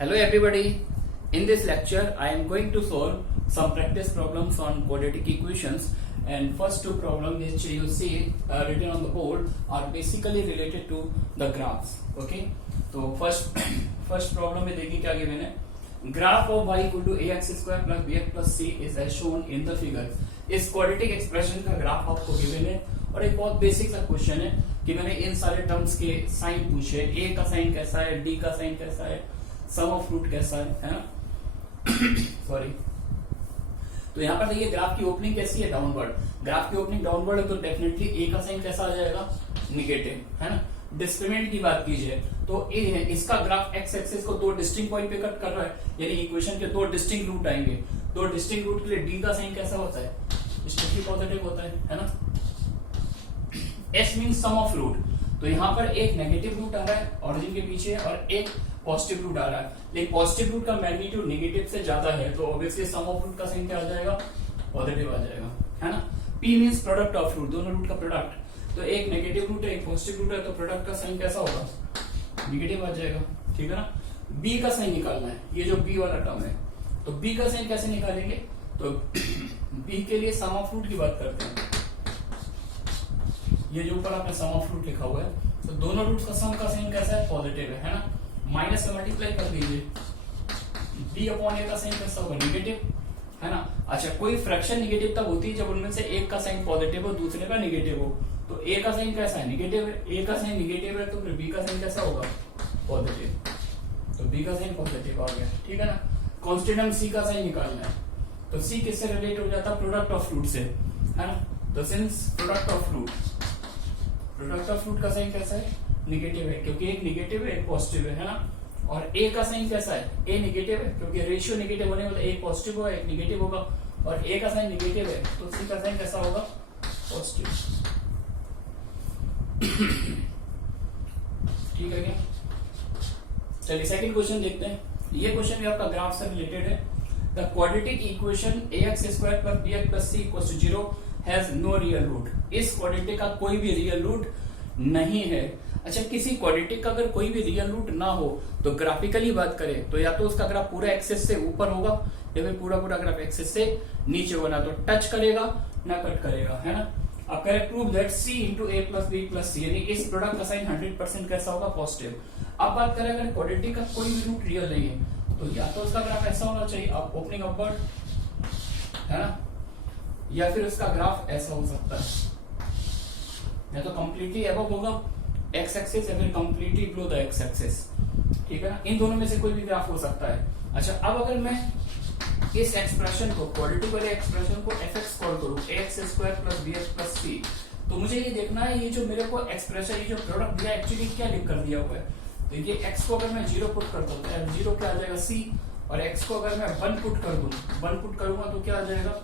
Hello everybody. In this lecture, I am going to solve some practice problems on quadratic equations. And first two problems which you see written on the board are basically related to the graphs. Okay. तो first problem में देखिए क्या given है. Graph of y equal to ax square plus bx plus c is as shown in the figure. इस quadratic expression का graph आपको given है और एक बहुत बेसिक सा क्वेश्चन है कि मैंने इन सारे टर्म्स के साइन पूछे. a का साइन कैसा है, d का साइन कैसा है, सम ऑफ रूट कैसा है ना. सॉरी. तो यहाँ पर देखिए ग्राफ की ओपनिंग कैसी है, डाउनवर्ड. ग्राफ की ओपनिंग डाउनवर्ड है तो डेफिनेटली ए का साइन कैसा आ जाएगा, निगेटिव, है ना. डिस्क्रिमिनेंट की बात कीजिए तो ए है, इसका ग्राफ एक्स एक्सिस को दो डिस्टिंक्ट पॉइंट पे कट कर रहा है, यानी इक्वेशन के दो डिस्टिंक्ट रूट आएंगे. दो डिस्टिंक्ट रूट के लिए डी का साइन कैसा होता है, स्ट्रिक्टली पॉजिटिव होता है ना. S means sum of root. तो यहाँ पर एक नेगेटिव रूट आ रहा है ऑरिजिन के पीछे और एक पॉजिटिव रूट आ रहा है, लेकिन पॉजिटिव रूट का मैग्नीट्यूड नेगेटिव से ज्यादा है तो ऑब्वियसली सम ऑफ रूट का साइन क्या आ जाएगा, पॉजिटिव आ जाएगा, है ना. P means product of root, दोनों रूट का प्रोडक्ट. तो एक नेगेटिव रूट है एक पॉजिटिव रूट है तो प्रोडक्ट का साइन कैसा होगा, नेगेटिव आ जाएगा. ठीक है ना. B का साइन निकालना है, ये जो B वाला टर्म है. तो B का साइन कैसे निकालेंगे, तो B के लिए सम ऑफ रूट की बात करते हैं. ये जो ऊपर आपने सम ऑफ रूट लिखा हुआ है तो दोनों रूट का सम का साइन कैसा है, पॉजिटिव है ना. माइनस से मल्टीप्लाई कर दीजिए. b अपॉन a का साइन कैसा होगा, नेगेटिव, है ना. अच्छा, कोई फ्रैक्शन नेगेटिव तब होती है जब उनमें से एक का साइन पॉजिटिव हो दूसरे का नेगेटिव हो. तो a का साइन कैसा है, नेगेटिव है. a का साइन नेगेटिव है तो फिर b का साइन कैसा होगा, पॉजिटिव. तो b का साइन पॉजिटिव आ गया. ठीक है ना. कांस्टेंट हम c का साइन निकालना है तो c किससे रिलेट हो जाता है, प्रोडक्ट ऑफ रूट से, है ना. तो सिंस प्रोडक्ट ऑफ रूट का साइन कैसा है, नेगेटिव है, क्योंकि एक नेगेटिव है एक पॉजिटिव है ना. और a का साइन कैसा है, a नेगेटिव है क्योंकि रेशियो नेगेटिव होने वाला, एक पॉजिटिव होगा एक नेगेटिव होगा. और a का साइन नेगेटिव है तो c का साइन कैसा होगा, पॉजिटिव. ठीक है क्या. चलिए सेकंड क्वेश्चन देखते हैं. ये क्वेश्चन भी आपका ग्राफ से रिलेटेड है. The quadratic equation ax square plus bx plus c equals to 0 has no real root. इस क्वाड्रेटिक का कोई भी रियल रूट नहीं है. अच्छा, किसी क्वाड्रेटिक का अगर कोई भी रियल रूट ना हो तो ग्राफिकली बात करें तो या तो उसका ग्राफ पूरा एक्सिस से ऊपर होगा या फिर पूरा ग्राफ एक्सिस से नीचे होगा. ना तो टच करेगा ना कट करेक्ट, है ना. अब correct prove that c into a plus b plus c, यानी इस प्रोडक्ट का साइन 100% कैसा होगा, पॉजिटिव. अब बात करें अगर क्वाड्रेटिक का कोई भी रूट रियल नहीं है तो या तो उसका ग्राफ ऐसा होना चाहिए, अब ओपनिंग अपवर्ड, है ना, या फिर उसका ग्राफ ऐसा हो सकता है, या तो कंप्लीटली अबव होगा एक्स एक्सिस या फिर completely below the x axis. ठीक है ना. इन दोनों में से कोई भी ग्राफ हो सकता है. अच्छा, अब अगर मैं इस एक्सप्रेशन को, क्वाड्रेटिक वाले एक्सप्रेशन को fx कॉल करूं, ax square plus bx plus c, तो मुझे ये देखना है ये जो मेरे को एक्सप्रेशन, ये जो प्रोडक्ट दिया एक्चुअली क्या लिख कर दिया हुआ है. देखिए x को अगर मैं 0 पुट करता हूं तो f0 क्या आ जाएगा, c. और x को अगर मैं 1 पुट कर दूं, 1 पुट करूंगा तो क्या आ जाएगा,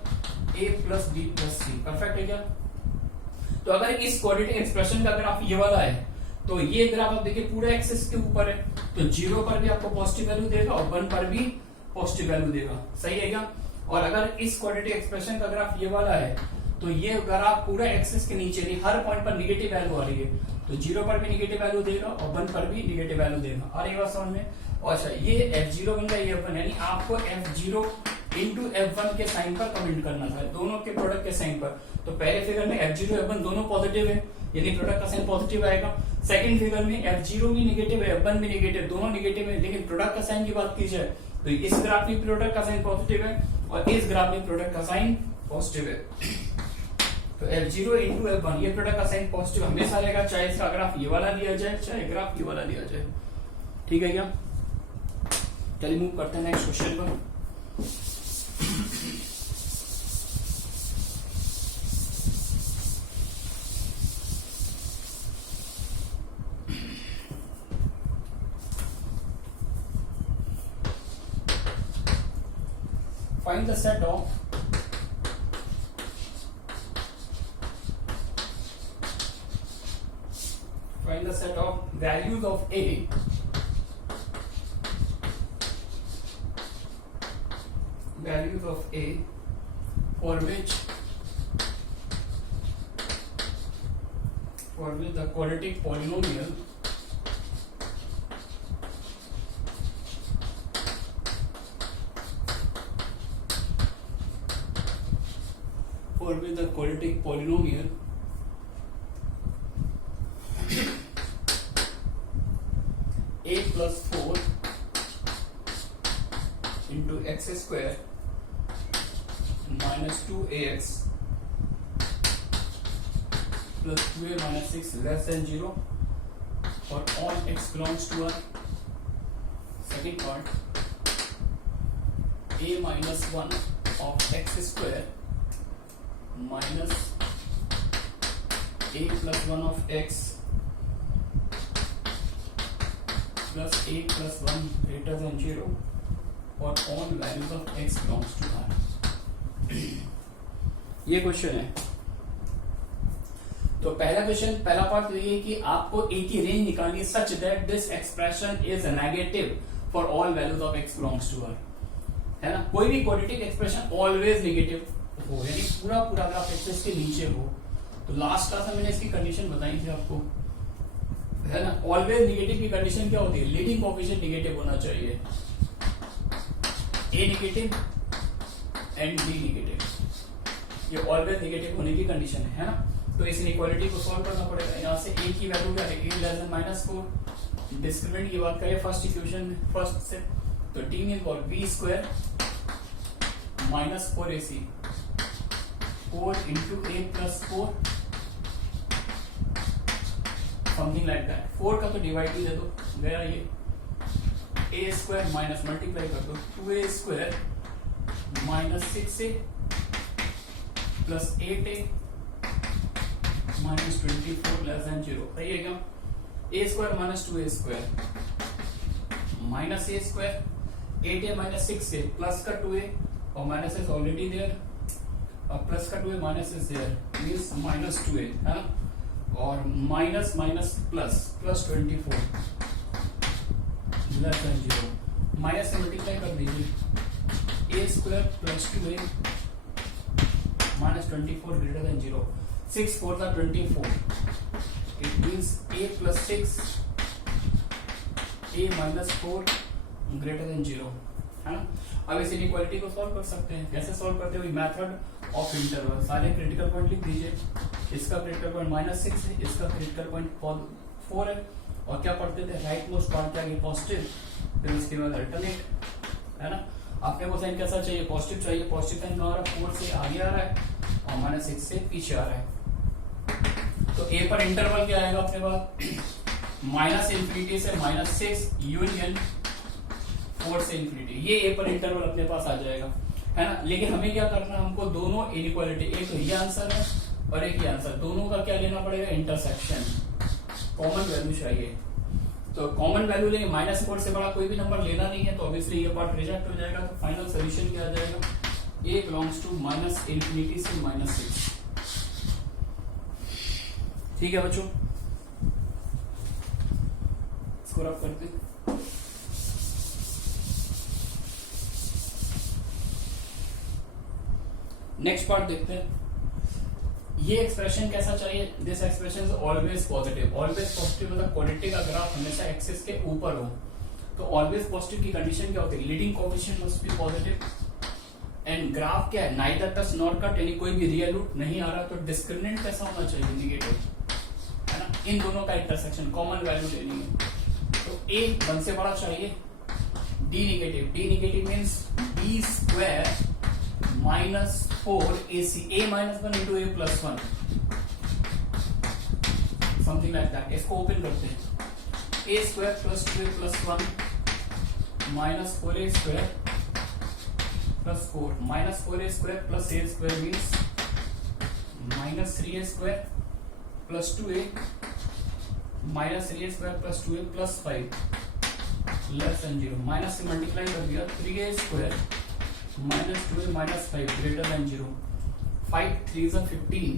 a plus b plus c. Perfect है क्या. तो अगर इस क्वाड्रेटिक एक्सप्रेशन का ग्राफ ये वाला है तो ये ग्राफ आप देखिए पूरा एक्सिस के ऊपर है तो 0 पर भी आपको पॉजिटिव वैल्यू देगा और 1 पर भी पॉजिटिव वैल्यू देगा. सही है क्या. और अगर इस क्वाड्रेटिक एक्सप्रेशन का ग्राफ ये वाला है तो ये ग्राफ पूरा एक्सिस के नीचे नहीं, हर पॉइंट पर निगेटिव वैल्यू आ रही है तो 0 पर भी निगेटिव वैल्यू देगा और 1 पर भी निगेटिव वैल्यू देगा. आ रही बात समझ में. और अच्छा, ये f0 बन गया ये f1, यानी आपको f0 इंटू f1 के साइन पर कमेंट करना था, दोनों के प्रोडक्ट के साइन पर. तो पहले फिगर में f0 f1 दोनों पॉजिटिव है यानी प्रोडक्ट का साइन पॉजिटिव आएगा. सेकंड फिगर में f0 भी नेगेटिव है f1 भी नेगेटिव, दोनों नेगेटिव है, लेकिन प्रोडक्ट का साइन की बात की जाए तो इस ग्राफ में प्रोडक्ट का साइन पॉजिटिव है और इस ग्राफ में प्रोडक्ट का साइन पॉजिटिव है. तो f0 इंटू f1 ये प्रोडक्ट का साइन पॉजिटिव हमेशा रहेगा, चाहे इसका ग्राफ ये वाला दिया जाए चाहे ग्राफ ये वाला दिया जाए. ठीक है क्या. चलिए मूव करते हैं नेक्स्ट क्वेश्चन पर. Find the set of values of a for which the quadratic polynomial for with the quadratic polynomial a plus 4 into x square minus 2ax plus 2a minus 6 less than 0 for all x belongs to R. Second part, a minus 1 of x square minus a plus 1 of x plus a plus 1 greater than 0 for all values of x belongs to R. ये question है। तो पहला question, पहला part तो ये है कि आपको a की रेंज निकालनी such that this expression is negative for all values of x belongs to R, है ना। कोई भी क्वाड्रेटिक एक्सप्रेशन ऑलवेज नेगेटिव हो, यानी पूरा पूरा ग्राफ एक्सिस के नीचे हो। तो लास्ट क्लास में मैंने इसकी कंडीशन बताई थी आपको, है ना। ऑलवेज नेगेटिव की कंडीशन क्या होती है? लीडिंग कोएफिशिएंट नेगेटिव होना चाहिए, a negative and b negative, ये ऑलवेज नेगेटिव होने की कंडीशन है ना। तो इस इनइक्वालिटी को सॉल्व करना पड़ेगा। यहाँ से a की वैल्यू क्या है? a less than -4। डिस्क्रिमिनेंट की बात करें फर्स्ट इक्वेशन में, फर्स्ट से, तो t mean for b square minus 4ac 4 into a plus 4 something like that. 4 का तो डिवाइड ही दे दो, गया ये। a स्क्वायर माइनस मल्टीप्लाई कर दो 2a square minus 6a plus 8a minus 24 less than 0। सही है क्या? a square minus 2a square minus a square 8a minus 6a plus का 2a और माइनस इज ऑलरेडी देयर, और प्लस का 2a minus is there means minus 2a, है ना। और minus minus plus plus 24 less than 0। Minus से multiply कर दीजिए, a square plus 2a minus 24 greater then 0। 6 4 था 24, it means a plus 6 a minus 4 greater than 0, है ना। अब इस इनइक्वालिटी को सॉल्व कर सकते हैं। कैसे सॉल्व करते हैं? Method of interval. सारे क्रिटिकल पॉइंट लिख दीजिए। इसका क्रिटिकल पॉइंट -6 है, इसका क्रिटिकल पॉइंट 4 है। और क्या पढ़ते थे? राइट मोस्ट पार्ट क्या है? पॉजिटिव, फिर उसके बाद अल्टरनेट, है ना। आपने को साइन कैसा चाहिए? पॉजिटिव चाहिए। पॉजिटिव साइन कहाँ आ रहा है? 4 से आगे आ रहा है और -6 से पीछे आ रहा है। तो a पर इंटरवल क्या आएगा अपने पास? -∞ से -6 यूनियन 4 से इंफिनिटी। ये a पर इंटरवल अपने पास आ जाएगा, है ना। लेकिन हमें क्या करना है? हमको दोनों इनइक्वालिटी, एक तो ये आंसर है और एक ये आंसर, दोनों का क्या लेना पड़ेगा? इंटरसेक्शन, कॉमन वैल्यू चाहिए। तो कॉमन वैल्यू लेंगे, -4 से बड़ा कोई भी नंबर लेना नहीं है, तो ऑब्वियसली ये पार्ट रिजेक्ट हो जाएगा। तो फाइनल सोल्यूशन क्या आ जाएगा? a बिलोंग्स टू -∞ से -6। ठीक है बच्चों, इसको रब करते हैं। नेक्स्ट पार्ट देखते हैं। ये एक्सप्रेशन कैसा चाहिए? This expression is always positive. Always positive मतलब क्वाड्रेटिक का ग्राफ हमेशा एक्सिस के ऊपर हो। तो ऑलवेज पॉजिटिव की कंडीशन क्या होती है? Leading coefficient must be positive and graph क्या है? नाइदर टच नॉट कट, यानी कोई भी रियल रूट नहीं आ रहा। तो डिस्क्रिमिनेंट कैसा होना चाहिए? नेगेटिव, है ना। इन दोनों का इंटरसेक्शन, कॉमन वैल्यू लेनी है। तो a 1 से बड़ा चाहिए, d negative. d negative means b square minus 4ac, a minus 1 into a plus 1, something like that. इसको ओपन करते हैं। a square plus 2a plus 1 minus 4a square plus 4 minus 4a square plus a square means minus 3a square plus 2a minus 3a square plus 2a plus 5 less than 0। Minus से multiply कर दिया, 3a square minus 2a minus 5 greater than 0। 5 3 is 15,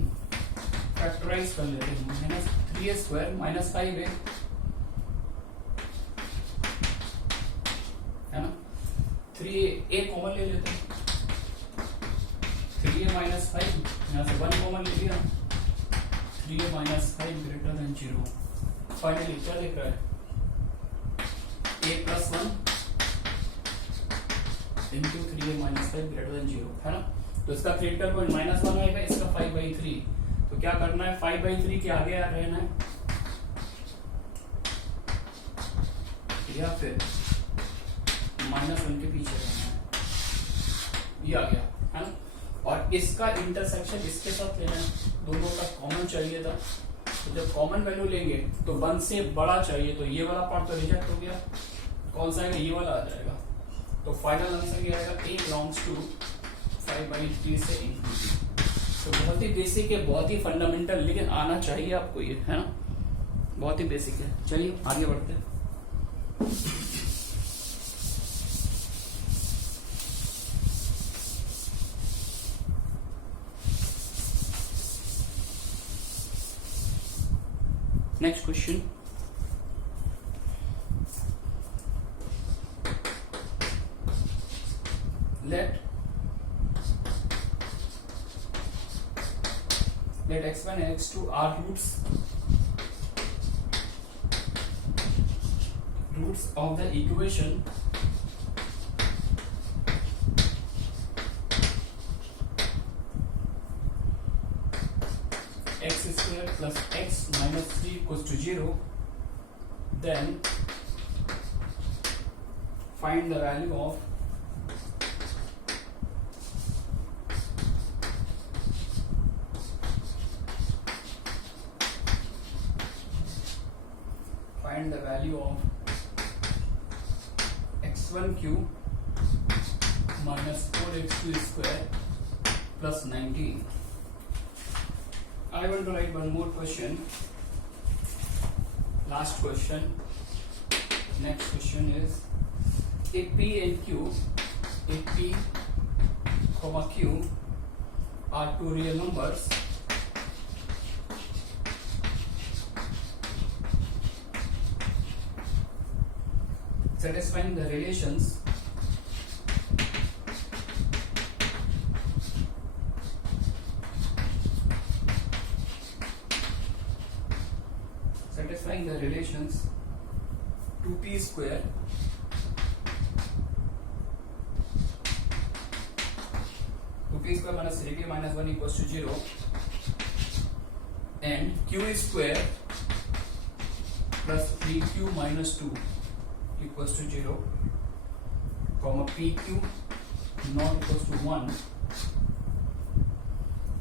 factorise कर लेते हैं। Minus 3a square minus 5a, है ना। 3a common ले लेते हैं, 3a माइनस 5, यहाँ से 1 कॉमन ले लिया, 3a minus 5 greater than 0। Finally क्या लिख रहा है? a plus 1 into 3a minus 5 greater than 0, है ना। तो इसका क्रिटिकल पॉइंट -1 आएगा, इसका 5/3। तो क्या करना है, 5/3 के आगे रहना है या फिर -1 के पीछे रहना है, ये आ गया है ना। और इसका इंटरसेक्शन इसके साथ लेना है, दोनों का कॉमन चाहिए था। तो जब कॉमन वैल्यू लेंगे तो 1 से बड़ा चाहिए, तो ये वाला पार्ट तो रिजेक्ट हो गया, कौन सा आएगा, ये वाला आ जाएगा। तो फाइनल आंसर क्या आएगा, a बिलोंग्स टू 5/3 से इंफिनिटी। तो बहुत ही बेसिक है, बहुत ही फंडामेंटल, लेकिन आना चाहिए आपको ये, है ना, बहुत ही बेसिक है। चलिए आगे बढ़ते हैं। Next question, let x1 and x2 are roots of the equation x square plus x minus 3 equals to 0, then find the value of x1 cube minus 4x2 square plus 19. I want to write one more question. Last question. Next question is, if P and Q, if P, Q are two real numbers, satisfying the relations satisfying the relations 2p square minus 3p minus 1 equals to 0 and q square plus 3q minus 2 equals to 0, comma pq not equals to 1,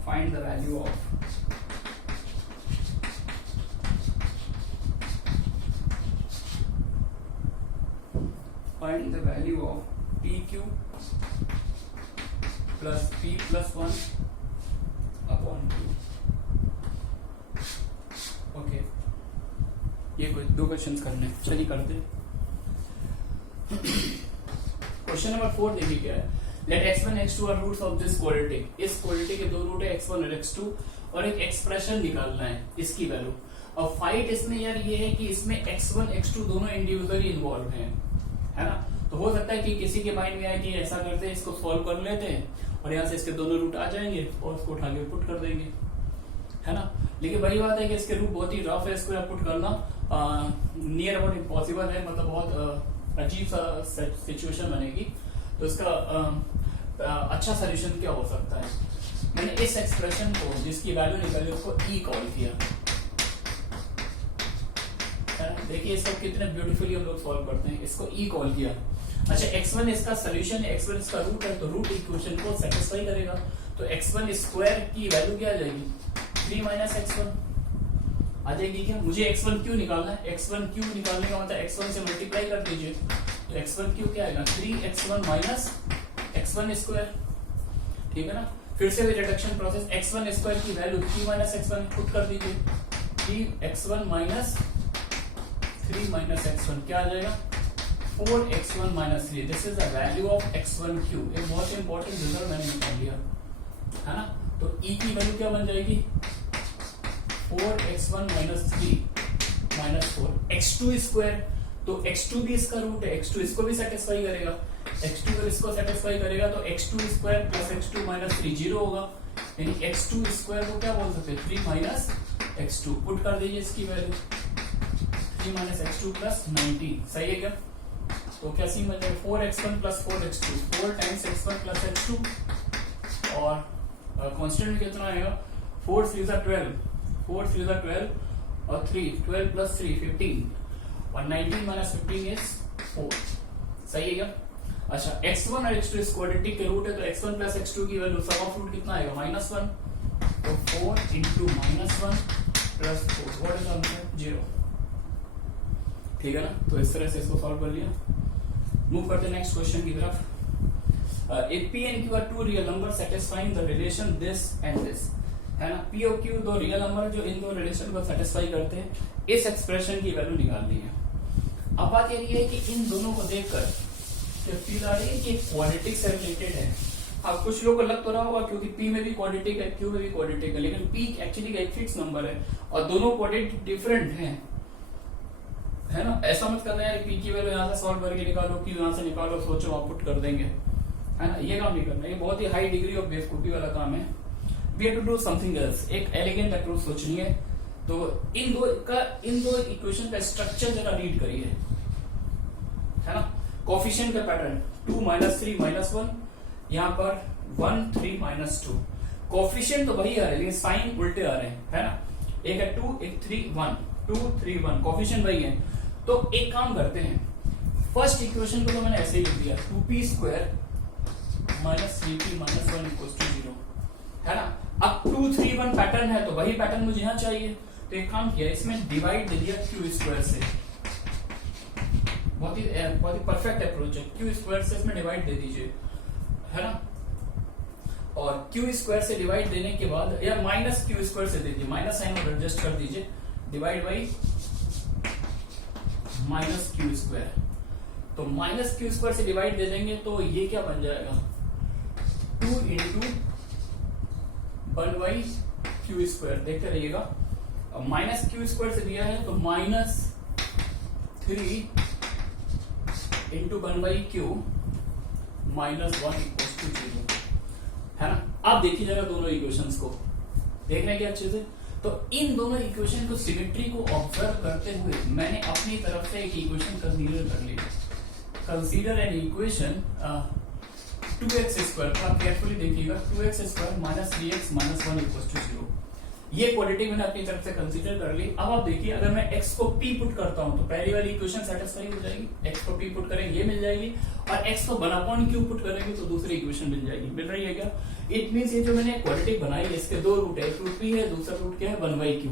find the value of pq plus p plus 1 upon 2. Okay, ये कोई दो questions करने, चलिए करते हैं। Question number 4 देखिए क्या है, let x1 x2 are roots of this quadratic. इस क्वाड्रेटिक के दो रूट है x1 और x2, और एक एक्सप्रेशन निकालना है इसकी वैल्यू। और फाइट इसमें यार ये है कि इसमें x1 x2 दोनों इंडिविजुअली इन्वॉल्व हैं, है ना। तो हो सकता है कि किसी के माइंड में आए कि ऐसा करते हैं, इसको सॉल्व कर लेते हैं और यहाँ से इसके दोनों रूट आ जाएंगे और उसको उठा के पुट कर देंगे, है ना। लेकिन वही बात है कि इसके रूट बहुत ही रफ है, इसको पुट करना नियर अबाउट इम्पॉसिबल है, मतलब बहुत अजीब सा सिचुएशन बनेगी। तो इसका अच्छा सोल्यूशन क्या हो सकता है, मैंने इस एक्सप्रेशन को जिसकी वैल्यू निकली उसको ई कॉल किया, देखिए इसको कितने ब्यूटीफुली हम लोग सॉल्व करते हैं, इसको ई कॉल किया। अच्छा, x1 इसका सोल्यूशन है, x1 इसका रूट है, तो रूट इक्वेशन को सेटिस्फाई करेगा। तो x1 स्क्वायर की वैल्यू क्या आ जाएगी, 3 माइनस x1 आ जाएगी क्या। मुझे x1 क्यों निकालना है, x1 क्यों निकालने का मतलब x1 से मल्टीप्लाई कर दीजिए, तो x1 क्यों क्या आएगा, 3x1 माइनस x1 स्क्वायर, ठीक है ना। फिर से रिडक्शन प्रोसेस, x1 स्क्वायर की वैल्यू 3 माइनस x1 पुट कर दीजिए, 3x1 माइनस 3 माइनस x1 क्या आ जाएगा, 4x1 minus 3। This is the value of x1 cube. एक बहुत इंपॉर्टेंट रिजल्ट मैंने निकाल लिया, है ना। तो e की वैल्यू क्या बन जाएगी, 4x1 minus 3 minus 4 x2 square. तो x2 भी इसका रूट है, x2 इसको भी सेटिस्फाई करेगा, x2 अगर इसको सेटिस्फाई करेगा तो x2 square plus x2 minus 3 0 होगा, यानी x2 स्क्वायर को क्या बोल सकते हैं, 3 माइनस x2। पुट कर दीजिए इसकी वैल्यू, 3 माइनस x2 प्लस 19, सही है क्या। तो क्या सी बन जाएगा, 4x1 plus 4x2, 4 times x1 plus x2 और कांस्टेंट में कितना आएगा 4 3 12 4 3 12 और 3 12 प्लस 3 15 और 19 माइनस 15 इज 4। सही है क्या? अच्छा x1 और x2 इस क्वाड्रेटिक के रूट है तो x1 प्लस x2 की वैल्यू सम ऑफ रूट कितना आएगा -1 तो 4 into -1 plus 4 what is answer 0। ठीक है ना? तो इस तरह से इसको सॉल्व कर लिया। मूव करते नेक्स्ट क्वेश्चन की तरफ। if p and q are two real numbers satisfying the relation this and this, है ना? p और q दो रियल नंबर जो इन दो रिलेशन को सेटिस्फाई करते हैं, इस एक्सप्रेशन की वैल्यू निकालनी है। अब बात ये है कि इन दोनों को देखकर फील आ रही है कि क्वाड्रेटिक से रिलेटेड है। अब कुछ लोगों को लग तो रहा होगा क्योंकि p में भी क्वाड्रेटिक है, q में भी क्वाड्रेटिक है, लेकिन p एक्चुअली का एक फिक्स नंबर है और दोनों क्वाड्रेटिक डिफरेंट हैं, है ना? ऐसा मत करना यार p की वैल्यू यहाँ से सॉल्व करके निकालो, q यहाँ से निकालो, सोचो आउटपुट कर देंगे, है ना? ये काम नहीं करना, ये बहुत ही हाई डिग्री ऑफ बेवकूफी वाला काम है। We have to do something else, एक एलिगेंट अप्रोच सोचनी है। तो इन दो इक्वेशन का स्ट्रक्चर जरा रीड करिए, है ना? कोफिशिएंट का पैटर्न 2 -3 -1, यहाँ पर 1 3 -2। कोफिशिएंट तो वही आ रहे हैं लेकिन साइन उल्टे आ रहे हैं, है ना? एक है 2 एक 3 1 2 3 1, कोफिशिएंट वही है। तो एक काम करते हैं, फर्स्ट इक्वेशन को तो मैंने ऐसे ही लिख दिया 2p² -3p -1 = 0, है ना? अब 2 3 1 पैटर्न है तो वही पैटर्न मुझे यहाँ चाहिए, तो एक काम किया इसमें डिवाइड दे दिया q² से। बहुत ही परफेक्ट अप्रोच है। q² से इसमें डिवाइड दे दीजिए, है ना? और q² से डिवाइड देने के बाद या -q² से दे दीजिए, माइनस साइन और एडजस्ट कर दीजिए, डिवाइड बाई -q²। तो -q² से डिवाइड दे देंगे तो ये क्या बन जाएगा 2 इंटू 1/q²। देखते रहिएगा, -q² से दिया है तो -3 इंटू 1/q -1 = 0, है ना? आप देखिए जरा दोनों इक्वेशंस को, देख रहे हैं क्या अच्छे से? तो इन दोनों इक्वेशन को सिमेट्री को ऑब्जर्व करते हुए मैंने अपनी तरफ से एक इक्वेशन कंसीडर कर ली। कंसीडर एन इक्वेशन 2x², आप केयरफुली देखिएगा, 2x² -3x -1 = 0। ये क्वाड्रेटिक मैंने अपनी तरफ से कंसीडर कर ली। अब आप देखिए अगर मैं x को p पुट करता हूं तो पहली वाली इक्वेशन सेटिस्फाई हो जाएगी, x को p पुट करेंगे ये मिल जाएगी, और x को 1/q पुट करेंगे तो दूसरी इक्वेशन मिल जाएगी। मिल रही है क्या? इट मींस ये जो मैंने क्वाड्रेटिक बनाई है इसके दो रूट है, एक रूट p है, दूसरा रूट क्या है 1/q।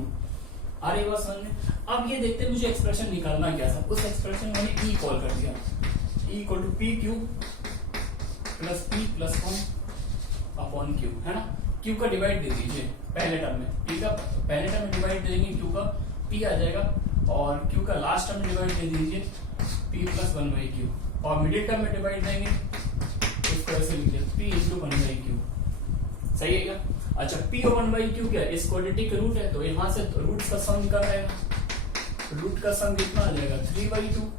आ रही बात समझ में? अब ये देखते हैं मुझे एक्सप्रेशन निकालना क्या था। उस एक्सप्रेशन मैंने e कॉल कर दिया, e = pq + p + 1/q, है ना? q का डिवाइड दे दीजिए पहले टर्म में, p का पहले टर्म में डिवाइड दे देंगे, q का p आ जाएगा, और q का लास्ट टर्म में डिवाइड दे दीजिए p + 1/q, और मिडिल टर्म में डिवाइड देंगे इसको ऐसे लिख दिया p × 1/q। सही है क्या? अच्छा p और 1/q क्या है? इस क्वाड्रेटिक का रूट है तो यहाँ से रूट्स का सम निकल आएगा, रूट का सम कितना आ जाएगा 3/2,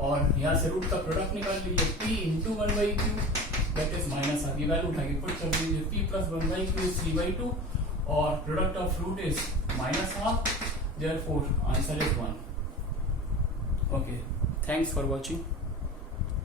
और यहाँ से रूट का प्रोडक्ट निकाल लीजिए p × 1/q, that is minus, आगे वैल्यू उठा के पुट कर दीजिए, p + 1/q is 3/2 और product of root is -1/2, therefore answer is 1। Okay, thanks for watching.